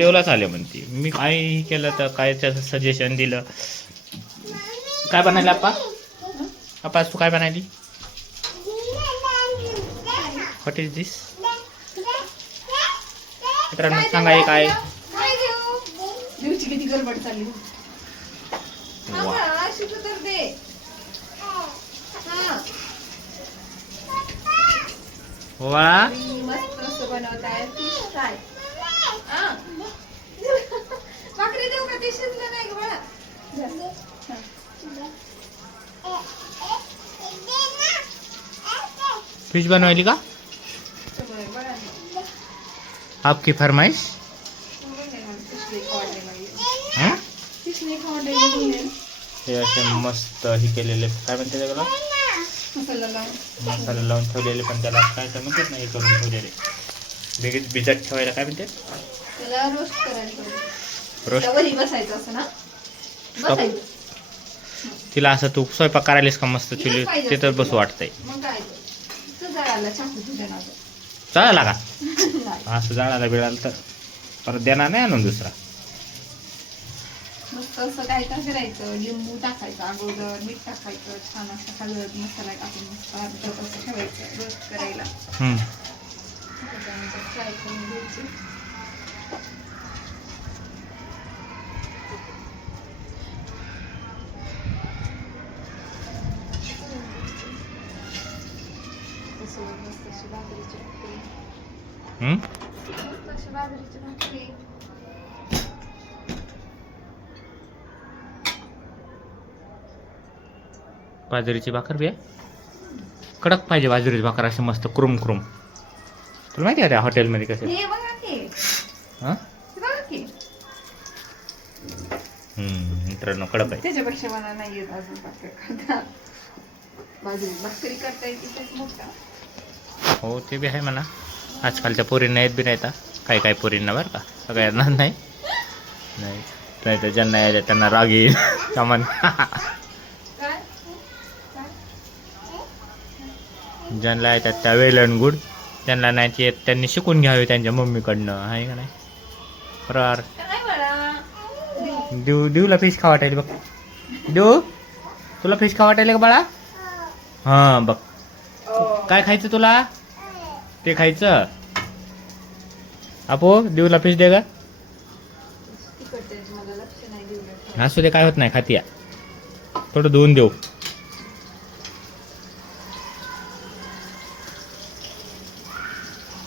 देवलाच आले म्हणते. मी काय हे केलं तर काय त्याचं सजेशन दिलं? काय बनायला आप्पा? आज तू काय बनायली? व्हॉट इज दिस मित्रांनो सांगा हे काय? हा वा. भाकरी देऊ का ते शिजलं नाही बाळा फ़िश बनवायली का आपकी फरमाइश? नाही हं? नाही असे मस्त हे केलेले काय म्हणते त्याला मसाला लावून मसाला ठेवलेले पण त्याला काय तर म्हणतात ना हे करून ठेवलेले बेगीच भिजत ठेवायला काय म्हणते? त्याला रोस्ट करायला रोस्ट वरी बसायचं असं ना? बसायचं. तिला असं तू स्वयंपाक करायलीस का मस्त? चुली ते तर बसू वाटतंय. मग काय तर जळाला चाकू तुझ्या नावाचं चालेल का. असं जाळाला बिळाला तर परत देणार नाही आणून दुसरा. मस्त असं काय काय करायचं लिंबू टाकायचं अगोदर मीठ टाकायचं छान असं हळद मसाला टाकून मस्त अर्धा तास ठेवायचं रोस्ट करायला. फ्राय करून घ्यायची मस्त अशी बाजरीची भाकरी मस्त अशी बाजरीची भाकरी बाजरीची भाकर बी. कडक पाहिजे बाजरीची भाकर अशी मस्त क्रुम क्रुम तुला माहिती आहे त्या हॉटेलमध्ये कसे हे बघा की. हां? हे बघा की. हम्म, मित्रांनो कडक आहे. त्याच्यापेक्षा मला नाही येत अजून भाकरी करता. बाजरी भाकरी करता येते तेच मोठा. हो ते बी आहे म्हणा. आजकालच्या पोरींना येत बी नाही आता काही काही पोरींना बरं का. सगळ्यांना नाही नाही. नाही. तर ज्यांना यायला त्यांना राग येईल. सामान. काय? काय? ज्यांना येतात त्या वेलन गुड. त्यांना नाही ते येत त्यांनी शिकून घ्यावे त्यांच्या मम्मीकडनं आहे का नाही? बरोबर देऊ देऊला फिश खा वाटायला बघ. देऊ तुला फिश खा वाटायला का बाळा? हां बघ. काय खायचं तुला? ते खायचं. आपो देऊला फिश दे का असू दे काय होत नाही खातीया थोडं धुवून देऊ चांगलं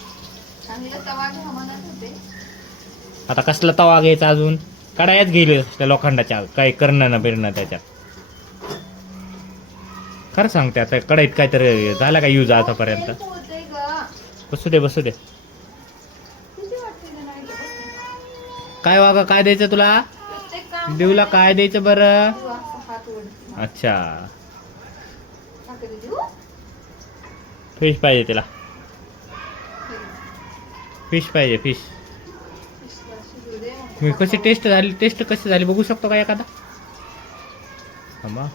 तवा घ्या म्हणत होते आता कसला तवा घ्यायचा अजून? काढायच गेले त्या लोखंडाच्या. काही करणं ना बिरणं त्याच्यात. खरं सांगते आता कढईत काहीतरी झाला का यूज आतापर्यंत. बसू दे बसू दे? काय वागा काय द्यायचं तुला? देऊला काय द्यायचं बरं? अच्छा. फिश पाहिजे तिला. फिश पाहिजे फिश. मी कशी टेस्ट झाली टेस्ट कशी झाली बघू शकतो का एखादा? थांबा.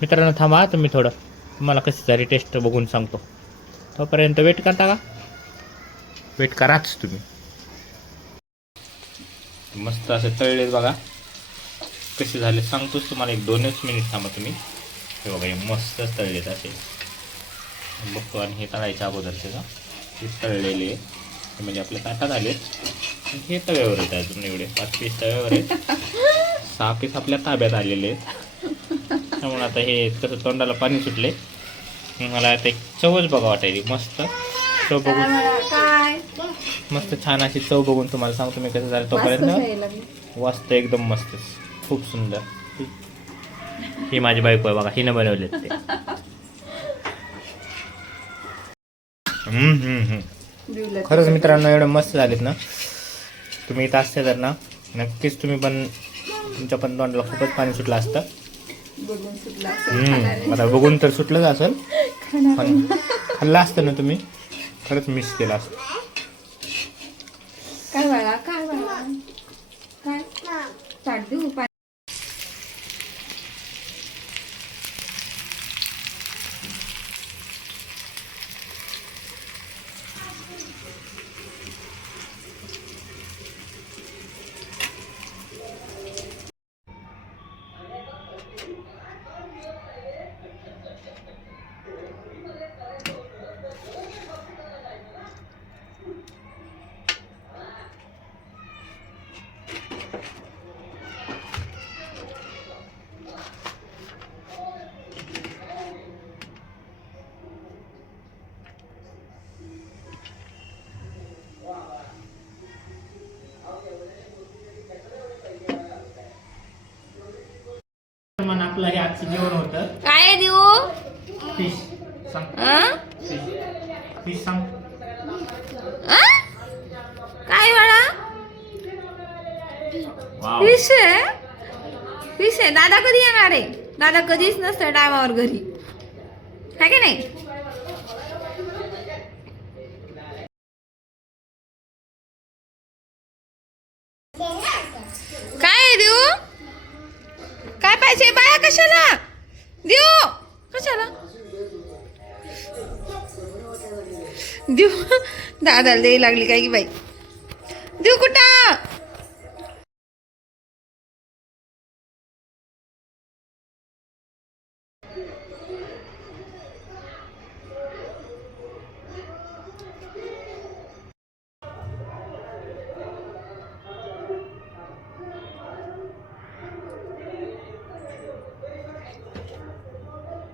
मित्रांनो थांबा तुम्ही थोडं. तुम्हाला कशी झाली टेस्ट बघून सांगतो. तोपर्यंत वेट करता का? वेट कराच तुम्ही. मस्त असे तळले बघा. कसे झाले सांगतोच तुम्हाला एक दोनच मिनिट थांबा तुम्ही. हे बघा हे मस्त तळलेत असे. बघतो आणि हे तळायच्या अगोदरचे का हे तळलेले. म्हणजे आपल्या ताटात आले हे तव्यावर आहेत अजून एवढे पाच पीस तव्यावर आहेत. सहा पीस आपल्या ताब्यात आलेले आहेत. त्यामुळे आता हे तसं तोंडाला पाणी सुटले. मला आता एक चवच बघा वाटायली. मस्त चव बघून मस्त छान अशी चव बघून तुम्हाला सांगतो मी कसं झालं तोपर्यंत. वास्त एकदम मस्त खूप सुंदर. ही माझी बायको आहे बघा हिनं बनवले ते. खरंच मित्रांनो एवढं मस्त झालेत ना. तुम्ही इथं असते तर ना नक्कीच तुम्ही पण तुमच्या पण तोंडाला खूपच पाणी सुटलं असतं. हम्म. आता बघून तर सुटलंच असेल. पण खाल्लं असतं ना तुम्ही खरंच मिस केलं असतं. काय बाळा काय बाळा? काय? ताट देऊ आपलं हे आजचं जेवण होतं. काय देऊ? फिश. सांग? फिश. फिश सांग? काय बाळा? वाव. फिश आहे? फिश आहे. दादा कधी येणार आहे? दादा कधीच नसतं टायमावर घरी. है की नाही? काय? पाहिजे बाया कशाला? देऊ. कशाला? देऊ. दादाला द्यायला लागली काय की बाई? देऊ कुठं?